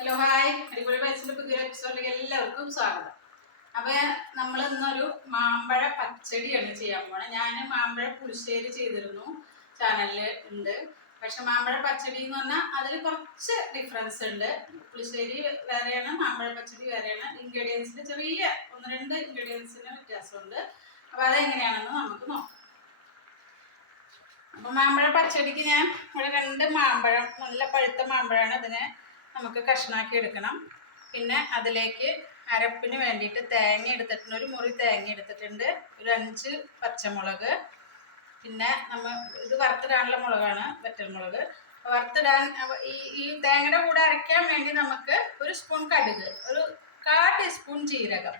Hello hi അടിപൊളി വയസ്സിന്റെ പുതിയ എപ്പിസോഡിലേക്ക് എല്ലാവർക്കും സ്വാഗതം. അപ്പോൾ നമ്മൾ ഇന്നൊരു മാമ്പഴ പച്ചടിയാണ് ചെയ്യാൻ പോണത് ഞാൻ മാമ്പഴ പുളിശ്ശേരി ചെയ്തിരുന്നു. ചാനലിൽ ഉണ്ട്. പക്ഷെ മാമ്പഴ പച്ചടി എന്ന് പറഞ്ഞാൽ അതിൽ കുറച്ച് ഡിഫറൻസ് ഉണ്ട്. പുളിശ്ശേരി വേറെയാണ് മാമ്പഴ പച്ചടി വേറെയാണ്. ഇൻഗ്രീഡിയൻസിന് ചെറിയ ഒന്ന് രണ്ട് ഇൻഗ്രീഡിയൻസിന് വ്യത്യാസമുണ്ട്. അപ്പൊ അതെങ്ങനെയാണെന്ന് നമുക്ക് നോക്കാം. അപ്പോൾ മാമ്പഴ പച്ചടിക്ക് ഞാൻ ഇവിടെ രണ്ട് മാമ്പഴം നല്ല പഴുത്ത മാമ്പഴമാണ് ഇതിനെ നമുക്ക് കഷ്ണാക്കി എടുക്കണം. പിന്നെ അതിലേക്ക് അരപ്പിന് വേണ്ടിയിട്ട് തേങ്ങ എടുത്തിട്ടുണ്ട്. ഒരു മുറി തേങ്ങ എടുത്തിട്ടുണ്ട്. ഒരു അഞ്ച് പച്ചമുളക്. പിന്നെ നമ്മൾ ഇത് വറുത്തിടാനുള്ള മുളകാണ് വറ്റൽമുളക് വറുത്തിടാൻ ഈ ഈ തേങ്ങയുടെ കൂടെ അരയ്ക്കാൻ വേണ്ടി നമുക്ക് ഒരു സ്പൂൺ കടുക് ഒരു കാ ടീസ്പൂൺ ജീരകം.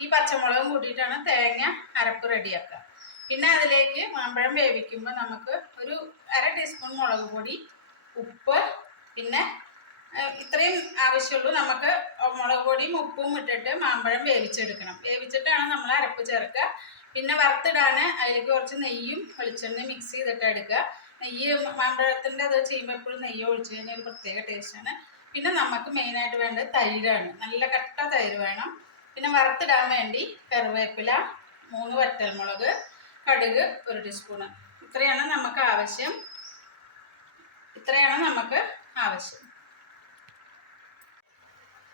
ഈ പച്ചമുളകും കൂട്ടിയിട്ടാണ് തേങ്ങ അരപ്പ് റെഡിയാക്കുക. പിന്നെ അതിലേക്ക് മാമ്പഴം വേവിക്കുമ്പോൾ നമുക്ക് ഒരു അര ടീസ്പൂൺ മുളക് പൊടി ഉപ്പ് പിന്നെ ഇത്രയും ആവശ്യമുള്ളൂ. നമുക്ക് മുളക് പൊടിയും ഉപ്പും ഇട്ടിട്ട് മാമ്പഴം വേവിച്ചെടുക്കണം. വേവിച്ചിട്ടാണ് നമ്മൾ അരപ്പ് ചേർക്കുക. പിന്നെ വറുത്തിടാണ് അതിലേക്ക് കുറച്ച് നെയ്യും വെളിച്ചെണ്ണയും മിക്സ് ചെയ്തിട്ട് എടുക്കുക. നെയ്യ് മാമ്പഴത്തിന്റെ അത് ചെയ്യുമ്പോൾ എപ്പോഴും നെയ്യ് ഒഴിച്ചു കഴിഞ്ഞാൽ ഒരു പ്രത്യേക ടേസ്റ്റാണ് പിന്നെ നമുക്ക് മെയിനായിട്ട് വേണ്ടത് തൈരാണ്. നല്ല കട്ട തൈര് വേണം. പിന്നെ വറുത്തിടാൻ വേണ്ടി കറിവേപ്പില മൂന്ന് വറ്റൽമുളക് കടുക് ഒരു ടീസ്പൂണ് ഇത്രയാണ് നമുക്ക് ആവശ്യം. ഇത്രയാണ് നമുക്ക് ആവശ്യം.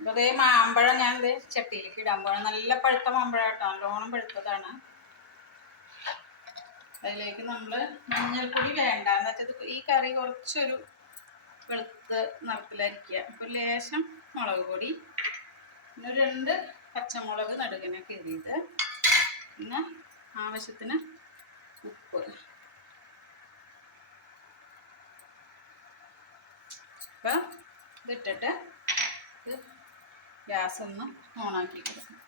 അപ്പോൾ അതേ മാമ്പഴം ഞാൻ ഇത് ചട്ടിയിലേക്ക് ഇടാൻ പോകണം നല്ല പഴുത്ത മാമ്പഴം കേട്ടോ നല്ലോണം പഴുത്തതാണ്. അതിലേക്ക് നമ്മൾ മഞ്ഞൾപ്പൊടി വേണ്ട എന്ന് വെച്ചാൽ ഈ കറി കുറച്ചൊരു വെളുത്ത് നിറത്തിലായിരിക്കുക അപ്പോൾ ലേശം മുളക് പൊടി പിന്നെ രണ്ട് പച്ചമുളക് നടുകിനെ കീറിയത് പിന്നെ ആവശ്യത്തിന് ഉപ്പ്. അപ്പം ഇതിട്ടിട്ട് ഇത് ഗ്യാസ് ഒന്ന് ഓണാക്കി കൊടുക്കും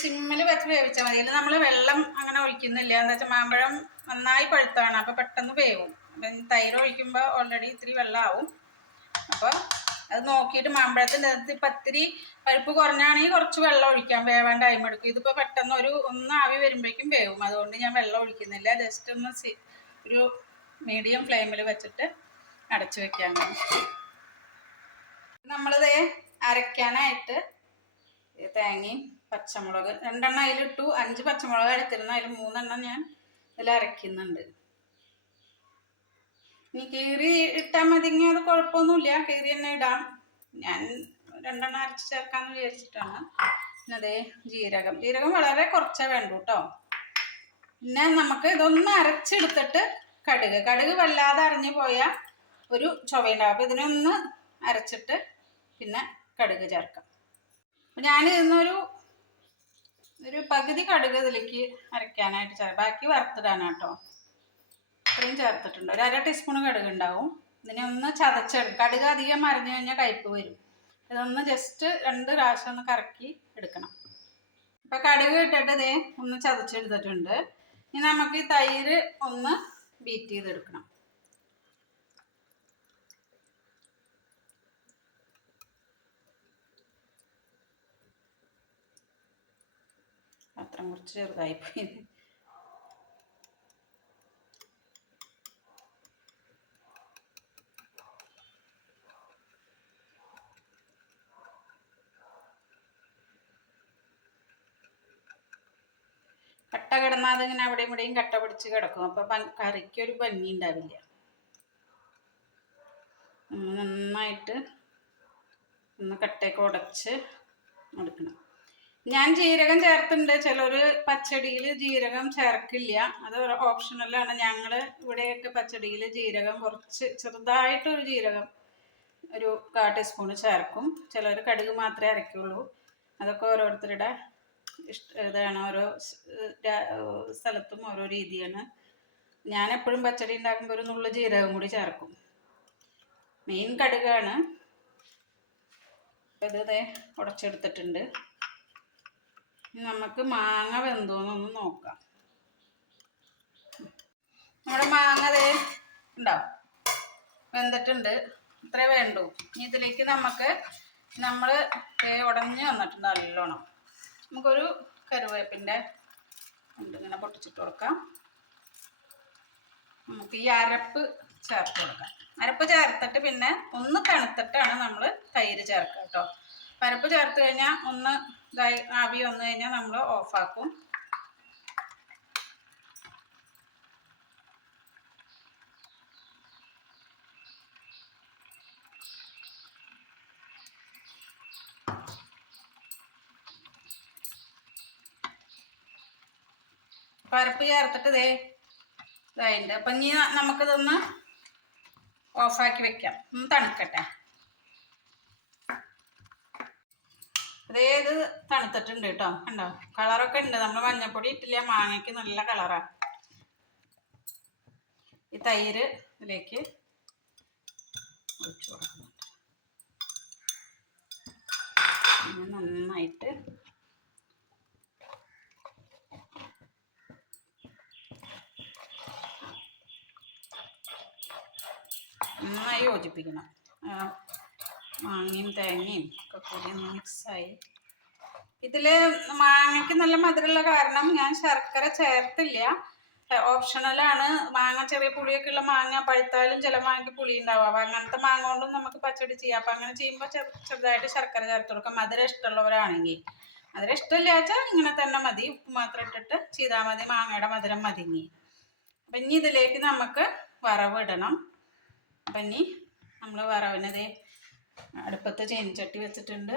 സിമ്മിൽ വെച്ച് വേവിച്ചാൽ മതി. നമ്മൾ വെള്ളം അങ്ങനെ ഒഴിക്കുന്നില്ല. എന്താ വെച്ചാൽ മാമ്പഴം നന്നായി പഴുത്താണ് അപ്പോൾ പെട്ടെന്ന് വേവും. അപ്പം തൈര് ഒഴിക്കുമ്പോൾ ഓൾറെഡി ഇത്തിരി വെള്ളമാവും അപ്പോൾ അത് നോക്കിയിട്ട് മാമ്പഴത്തിന്റെ അകത്ത് ഇപ്പം ഇത്തിരി പഴുപ്പ് കുറഞ്ഞാണെങ്കിൽ കുറച്ച് വെള്ളം ഒഴിക്കാം. വേവാൻ ടൈം എടുക്കും. ഇതിപ്പോൾ പെട്ടെന്ന് ഒരു ഒന്ന് ആവി വരുമ്പോഴേക്കും വേവും. അതുകൊണ്ട് ഞാൻ വെള്ളം ഒഴിക്കുന്നില്ല. ജസ്റ്റ് ഒന്ന് ഒരു മീഡിയം ഫ്ലെയിമിൽ വെച്ചിട്ട് അടച്ചു വെക്കാൻ നമ്മളിത് അരയ്ക്കാനായിട്ട് തേങ്ങയും പച്ചമുളക് രണ്ടെണ്ണം അതിലിട്ടു അഞ്ച് പച്ചമുളക് എടുത്തിരുന്നു. അതിൽ മൂന്നെണ്ണം ഞാൻ ഇതിൽ അരയ്ക്കുന്നുണ്ട്. ഇനി കീറി ഇട്ടാൽ മതിങ്ങി അത് കുഴപ്പമൊന്നുമില്ല. കീറി തന്നെ ഇടാം. ഞാൻ രണ്ടെണ്ണം അരച്ച് ചേർക്കാമെന്ന് വിചാരിച്ചിട്ടാണ്. പിന്നെ അതേ ജീരകം. ജീരകം വളരെ കുറച്ചേ വേണ്ടൂ കേട്ടോ പിന്നെ നമുക്ക് ഇതൊന്ന് അരച്ചെടുത്തിട്ട് കടുക്. കടുക് വല്ലാതെ അരഞ്ഞു പോയാൽ ഒരു ചുവയുണ്ടാവും. അപ്പം ഇതിനൊന്ന് അരച്ചിട്ട് പിന്നെ കടുക് ചേർക്കാം. അപ്പം ഞാൻ ഇന്നൊരു ഒരു പകുതി കടുക് ഇതിലേക്ക് അരയ്ക്കാനായിട്ട് ചേർ ബാക്കി വറുത്തിടാനാണ് കേട്ടോ ഇത്രയും ചേർത്തിട്ടുണ്ട്. ഒരു അര ടീസ്പൂൺ കടുക് ഉണ്ടാവും. ഇതിനെ ഒന്ന് ചതച്ചെടുക്കും. കടുക് അധികം അരഞ്ഞു കഴിഞ്ഞാൽ കയ്പ്പ് വരും. ഇതൊന്ന് ജസ്റ്റ് രണ്ട് പ്രാവശ്യം ഒന്ന് കറക്കി എടുക്കണം. ഇപ്പം കടുക് ഇട്ടിട്ട് ഇതേ ഒന്ന് ചതച്ചെടുത്തിട്ടുണ്ട്. ഇനി നമുക്ക് ഈ തൈര് ഒന്ന് ബീറ്റ് ചെയ്തെടുക്കണം. പാത്രം കുറച്ച് ചെറുതായിപ്പോയി കട്ട കിടന്നാൽ അതിങ്ങനെ അവിടെയും ഇവിടെയും കട്ട പിടിച്ച് കിടക്കും. കറിക്ക് ഒരു ഭംഗി ഉണ്ടാവില്ല. നന്നായിട്ട് ഒന്ന് കട്ടയൊക്കെ ഉടച്ച് എടുക്കണം. ഞാൻ ജീരകം ചേർത്തിട്ടുണ്ട്. ചിലർ പച്ചടിയിൽ ജീരകം ചേർക്കില്ല. അത് ഓപ്ഷണലാണ് ഞങ്ങൾ ഇവിടെയൊക്കെ പച്ചടിയിൽ ജീരകം കുറച്ച് ചെറുതായിട്ടൊരു ജീരകം ഒരു കാ ടീസ്പൂൺ ചേർക്കും. ചിലർ കടുക് മാത്രമേ അരയ്ക്കുള്ളൂ. അതൊക്കെ ഓരോരുത്തരുടെ ഇഷ്ട ഇതാണ്. ഓരോ സ്ഥലത്തും ഓരോ രീതിയാണ്. ഞാൻ എപ്പോഴും പച്ചടി ഉണ്ടാക്കുമ്പോൾ ഒരു നുള്ള ജീരകം കൂടി ചേർക്കും. മെയിൻ കടുകാണ്. ഇത് ദേ ഉടച്ചെടുത്തിട്ടുണ്ട്. നമുക്ക് മാങ്ങ വെന്തോന്നൊന്ന് നോക്കാം. നമ്മുടെ മാങ്ങ ദേ ഉണ്ടാവും വെന്തിട്ടുണ്ട്. ഇത്രേ വേണ്ടു. ഇനി ഇതിലേക്ക് നമുക്ക് നമ്മൾ തേ ഉടഞ്ഞ് വന്നിട്ടുണ്ട് നല്ലോണം. നമുക്കൊരു കരുവേപ്പിന്റെ ഉണ്ട് ഇങ്ങനെ പൊട്ടിച്ചിട്ട് കൊടുക്കാം. നമുക്ക് ഈ അരപ്പ് ചേർത്ത് കൊടുക്കാം. അരപ്പ് ചേർത്തിട്ട് പിന്നെ ഒന്ന് തണുത്തിട്ടാണ് നമ്മൾ തൈര് ചേർക്കുക കേട്ടോ. അരപ്പ് ചേർത്ത് കഴിഞ്ഞാൽ ഒന്ന് ഇതായി ആവി വന്നു കഴിഞ്ഞാൽ നമ്മൾ ഓഫാക്കും പരപ്പ് ചേർത്തിട്ട് ദേ ഇതായിട്ടുണ്ട് അപ്പം ഇനി നമുക്കിതൊന്ന് ഓഫാക്കി വെക്കാം. ഒന്ന് തണുക്കട്ടെ. അതേത് തണുത്തിട്ടുണ്ട് കേട്ടോ. കണ്ടോ? കളറൊക്കെ ഉണ്ട്. നമ്മൾ മഞ്ഞപ്പൊടി ഇട്ടില്ല? മാങ്ങയ്ക്ക് നല്ല കളറാണ് ഈ തൈര് ഇതിലേക്ക് ഒഴിച്ചു കൊടുക്കുന്നുണ്ട് നന്നായിട്ട് നന്നായി യോജിപ്പിക്കണം. മാങ്ങയും തേങ്ങയും ഒക്കെ കൂടി ഒന്ന് മിക്സായി. ഇതിൽ മാങ്ങയ്ക്ക് നല്ല മധുരമുള്ള കാരണം ഞാൻ ശർക്കര ചേർത്തില്ല. ഓപ്ഷണലാണ് മാങ്ങ ചെറിയ പുളിയൊക്കെ ഉള്ള മാങ്ങ പഴുത്താലും ചില മാങ്ങയ്ക്ക് പുളി ഉണ്ടാവും. അപ്പം അങ്ങനത്തെ മാങ്ങ കൊണ്ടും നമുക്ക് പച്ചടി ചെയ്യാം. അപ്പം അങ്ങനെ ചെയ്യുമ്പോൾ ചെറുതായിട്ട് ശർക്കര ചേർത്ത് കൊടുക്കാം. മധുരം ഇഷ്ടമുള്ളവരാണെങ്കിൽ. മധുരം ഇഷ്ടമില്ല ഇങ്ങനെ തന്നെ മതി. ഉപ്പ് മാത്രം ഇട്ടിട്ട് ചെയ്താൽ മതി. മാങ്ങയുടെ മധുരം മതിങ്ങി അപ്പം ഇനി ഇതിലേക്ക് നമുക്ക് വറവ് ഇടണം. അപ്പം ഇനി നമ്മൾ വറവിനത് അടുപ്പത്ത് ചീനിച്ചട്ടി വെച്ചിട്ടുണ്ട്.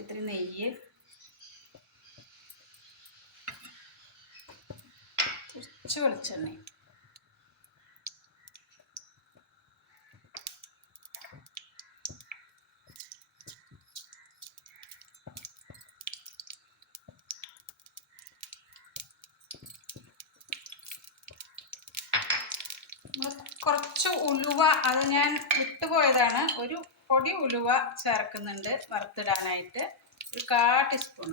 ഇത്തിരി നെയ്യ്. കുറച്ച് വെളിച്ചെണ്ണ. കുറച്ച് ഉലുവ അത് ഞാൻ വിട്ടുപോയതാണ് ഒരു പൊടി ഉലുവ ചേർക്കുന്നുണ്ട് വറുത്തിടാനായിട്ട്. ഒരു കാ ടീസ്പൂൺ.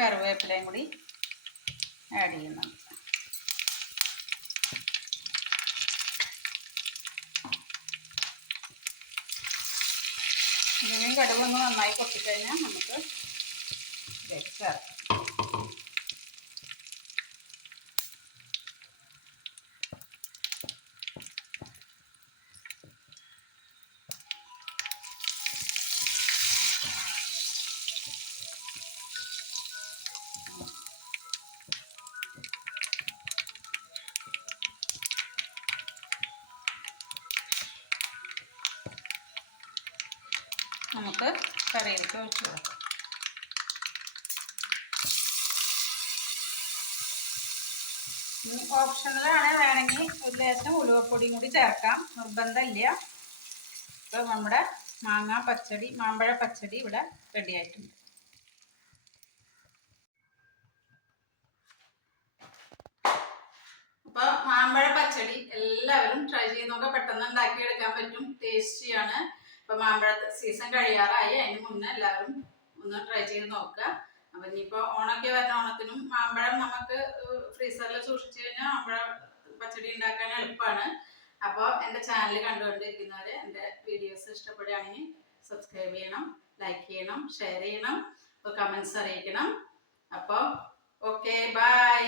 കറിവേപ്പിലയും കൂടി ആഡ് ചെയ്യുന്നുണ്ട്. ഇതിനെയും കടുകൊന്ന് നന്നായി പൊട്ടിക്കഴിഞ്ഞാൽ നമുക്ക് ചേർക്കാം. നമുക്ക് കറിയിലേക്ക് ഒഴിച്ചു കൊടുക്കാം. ഇനി ഓപ്ഷണലാണ് വേണമെങ്കിൽ ഒരു ലേശം ഉലുവപ്പൊടിയും കൂടി ചേർക്കാം. നിർബന്ധമില്ല. ഇപ്പോൾ നമ്മുടെ മാങ്ങ പച്ചടി മാമ്പഴ പച്ചടി ഇവിടെ റെഡിയായിട്ടുണ്ട് അപ്പോൾ മാമ്പഴ പച്ചടി എല്ലാവരും ട്രൈ ചെയ്ത് നോക്കാം പെട്ടെന്ന് ഉണ്ടാക്കിയെടുക്കാൻ പറ്റും. ടേസ്റ്റിയാണ് ഇപ്പൊ മാമ്പഴ സീസൺ കഴിയാറായി. അതിന് മുന്നേ എല്ലാവരും ഒന്ന് ട്രൈ ചെയ്ത് നോക്കുക. അപ്പൊ ഇനിയിപ്പോ ഓണൊക്കെ വരുന്ന ഓണത്തിനും മാമ്പഴം നമുക്ക് ഫ്രീസറിൽ സൂക്ഷിച്ചു കഴിഞ്ഞാൽ മാമ്പഴ പച്ചടി ഉണ്ടാക്കാൻ എളുപ്പമാണ് അപ്പോൾ എന്റെ ചാനൽ കണ്ടുകൊണ്ടിരിക്കുന്നവർ എന്റെ വീഡിയോസ് ഇഷ്ടപ്പെടുകയാണെങ്കിൽ സബ്സ്ക്രൈബ് ചെയ്യണം ലൈക്ക് ചെയ്യണം ഷെയർ ചെയ്യണം കമന്റ്സ് അറിയിക്കണം. അപ്പോൾ ഓക്കെ ബൈ